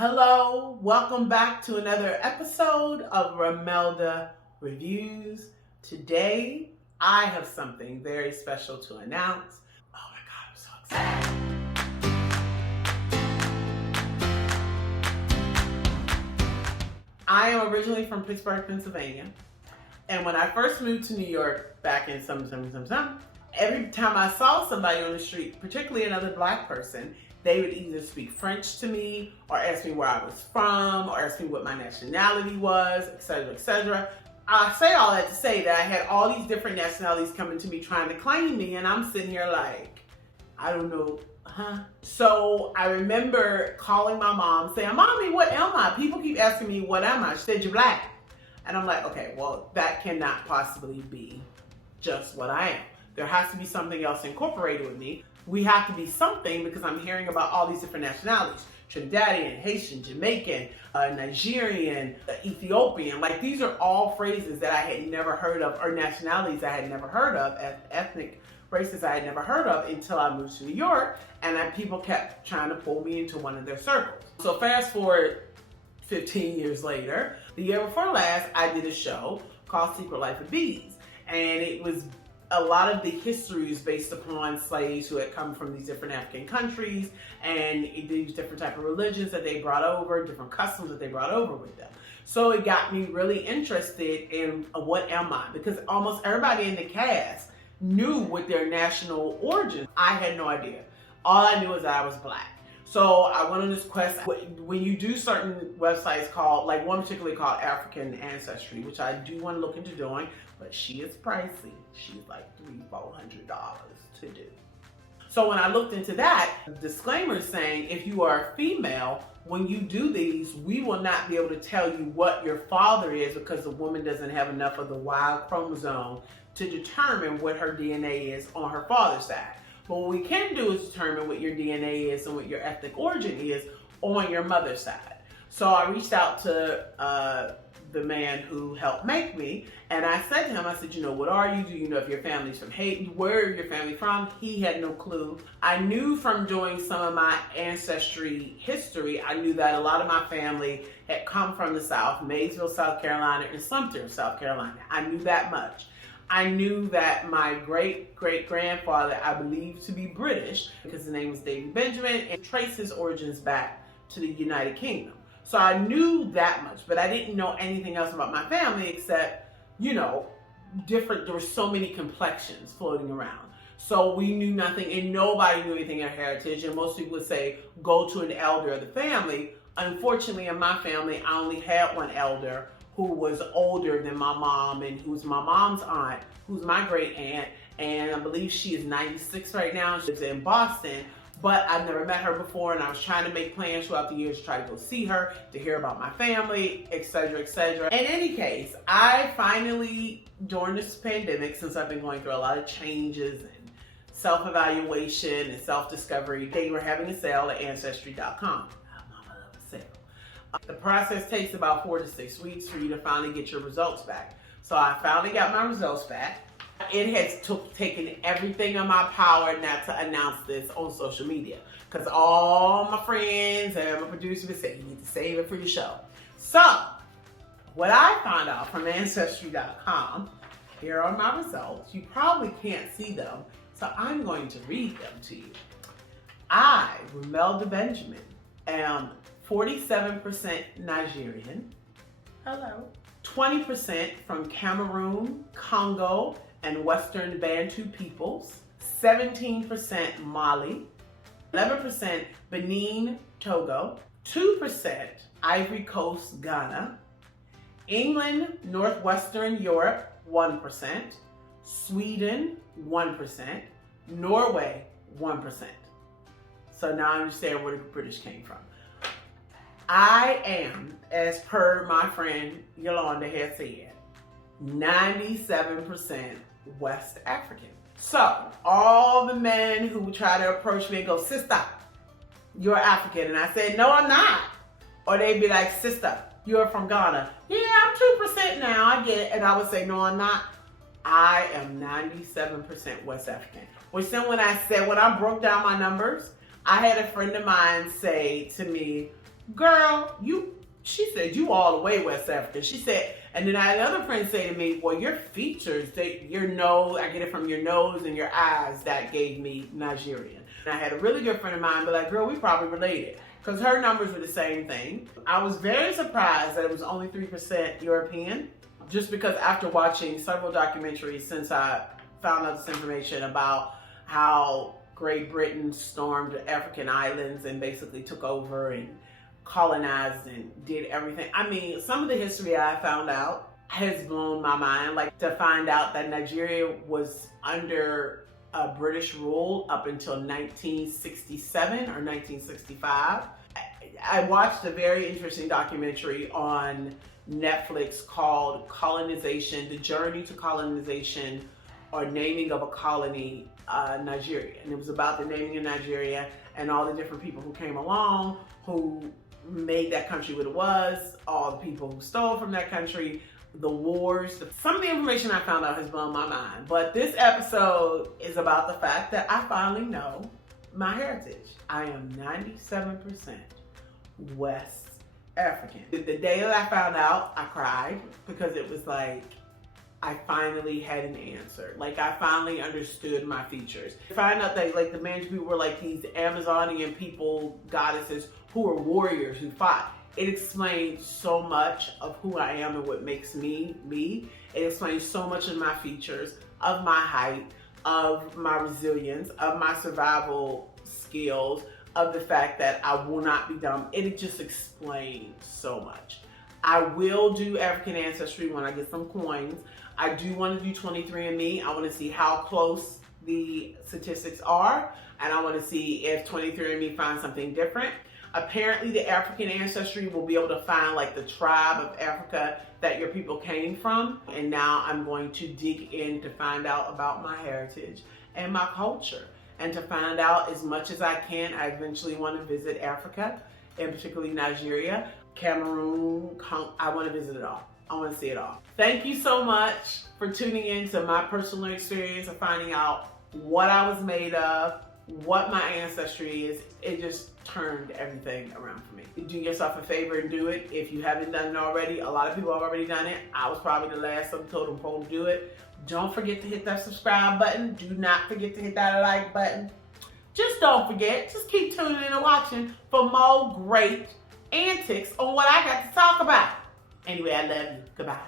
Hello, welcome back to another episode of Romelda Reviews. Today, I have something very special to announce. Oh my God, I'm so excited. I am originally from Pittsburgh, Pennsylvania. And when I first moved to New York back in every time I saw somebody on the street, particularly another Black person, they would either speak French to me or ask me where I was from or ask me what my nationality was, etc., etc. I say all that to say that I had all these different nationalities coming to me trying to claim me, and I'm sitting here like, I don't know, So I remember calling my mom saying, "Mommy, what am I? People keep asking me, what am I?" She said, "You're Black." And I'm like, okay, well, that cannot possibly be just what I am. There has to be something else incorporated with me. We have to be something because I'm hearing about all these different nationalities. Trinidadian, Haitian, Jamaican, Nigerian, Ethiopian. Like, these are all phrases that I had never heard of, or nationalities I had never heard of, ethnic races I had never heard of until I moved to New York, and people kept trying to pull me into one of their circles. So fast forward 15 years later, the year before last, I did a show called Secret Life of Bees, and it was a lot of the histories based upon slaves who had come from these different African countries and these different type of religions that they brought over, different customs that they brought over with them. So it got me really interested in what am I? Because almost everybody in the cast knew what their national origin. I had no idea. All I knew is that I was Black. So I went on this quest. When you do certain websites called, like one particularly called African Ancestry, which I do want to look into doing, but she is pricey. She's like $300-400 to do. So when I looked into that, disclaimer is saying if you are a female, when you do these, we will not be able to tell you what your father is because the woman doesn't have enough of the Y chromosome to determine what her DNA is on her father's side. But what we can do is determine what your DNA is and what your ethnic origin is on your mother's side. So I reached out to the man who helped make me, and I said to him, I said, what are you? Do you know if your family's from Haiti? Where is your family from? He had no clue. I knew from doing some of my ancestry history, I knew that a lot of my family had come from the South, Maysville, South Carolina, and Sumter, South Carolina. I knew that much. I knew that my great-great-grandfather, I believe to be British, because his name was David Benjamin, and traced his origins back to the United Kingdom. So I knew that much, but I didn't know anything else about my family except, there were so many complexions floating around. So we knew nothing, and nobody knew anything of heritage, and most people would say, go to an elder of the family. Unfortunately, in my family, I only had one elder who was older than my mom and who's my mom's aunt, who's my great aunt, and I believe she is 96 right now. She lives in Boston, but I've never met her before, and I was trying to make plans throughout the years to try to go see her, to hear about my family, etc., etc. In any case, I finally, during this pandemic, since I've been going through a lot of changes and self-evaluation and self-discovery, they were having a sale at Ancestry.com. The process takes about 4 to 6 weeks for you to finally get your results back. So I finally got my results back. It has taken everything in my power not to announce this on social media because all my friends and my producers would say, you need to save it for your show. So what I found out from Ancestry.com, here are my results. You probably can't see them, so I'm going to read them to you. I, Romelda Benjamin, am 47% Nigerian, 20% from Cameroon, Congo, and Western Bantu peoples, 17% Mali, 11% Benin, Togo, 2% Ivory Coast, Ghana, England, Northwestern Europe, 1%, Sweden, 1%, Norway, 1%. So now I understand where the British came from. I am, as per my friend Yolanda has said, 97% West African. So all the men who try to approach me and go, sister, you're African. And I said, no, I'm not. Or they'd be like, sister, you're from Ghana. Yeah, I'm 2% now, I get it. And I would say, no, I'm not. I am 97% West African. Which then when I broke down my numbers, I had a friend of mine say to me, girl, she said, you all the way West African. She said, and then I had another friend say to me, well, your features, your nose, I get it from your nose and your eyes, that gave me Nigerian. And I had a really good friend of mine be like, girl, we probably related. Because her numbers were the same thing. I was very surprised that it was only 3% European, just because after watching several documentaries since I found out this information about how Great Britain stormed the African islands and basically took over and colonized and did everything. I mean, some of the history I found out has blown my mind. Like, to find out that Nigeria was under British rule up until 1967 or 1965. I watched a very interesting documentary on Netflix called Colonization, The Journey to Colonization or Naming of a Colony, Nigeria. And it was about the naming of Nigeria and all the different people who came along, who made that country what it was, all the people who stole from that country, the wars. Some of the information I found out has blown my mind. But this episode is about the fact that I finally know my heritage. I am 97% West African. The day that I found out, I cried because it was like, I finally had an answer. Like, I finally understood my features. I found out that like the Manchu people were like these Amazonian people, goddesses, who were warriors who fought. It explains so much of who I am and what makes me, me. It explains so much of my features, of my height, of my resilience, of my survival skills, of the fact that I will not be dumb. It just explains so much. I will do African Ancestry when I get some coins. I do want to do 23andMe. I want to see how close the statistics are, and I want to see if 23andMe finds something different. Apparently the African Ancestry will be able to find like the tribe of Africa that your people came from. And now I'm going to dig in to find out about my heritage and my culture, and to find out as much as I can. I eventually want to visit Africa, and particularly Nigeria, Cameroon. I want to visit it all. I want to see it all. Thank you so much for tuning in to my personal experience of finding out what I was made of, what my ancestry is. It just turned everything around for me. Do yourself a favor and do it if you haven't done it already. A lot of people have already done it. I was probably the last of the totem pole to do it. Don't forget to hit that subscribe button. Do not forget to hit that like button. Just don't forget. Just keep tuning in and watching for more great antics on what I got to talk about. Anyway, I love you. Goodbye.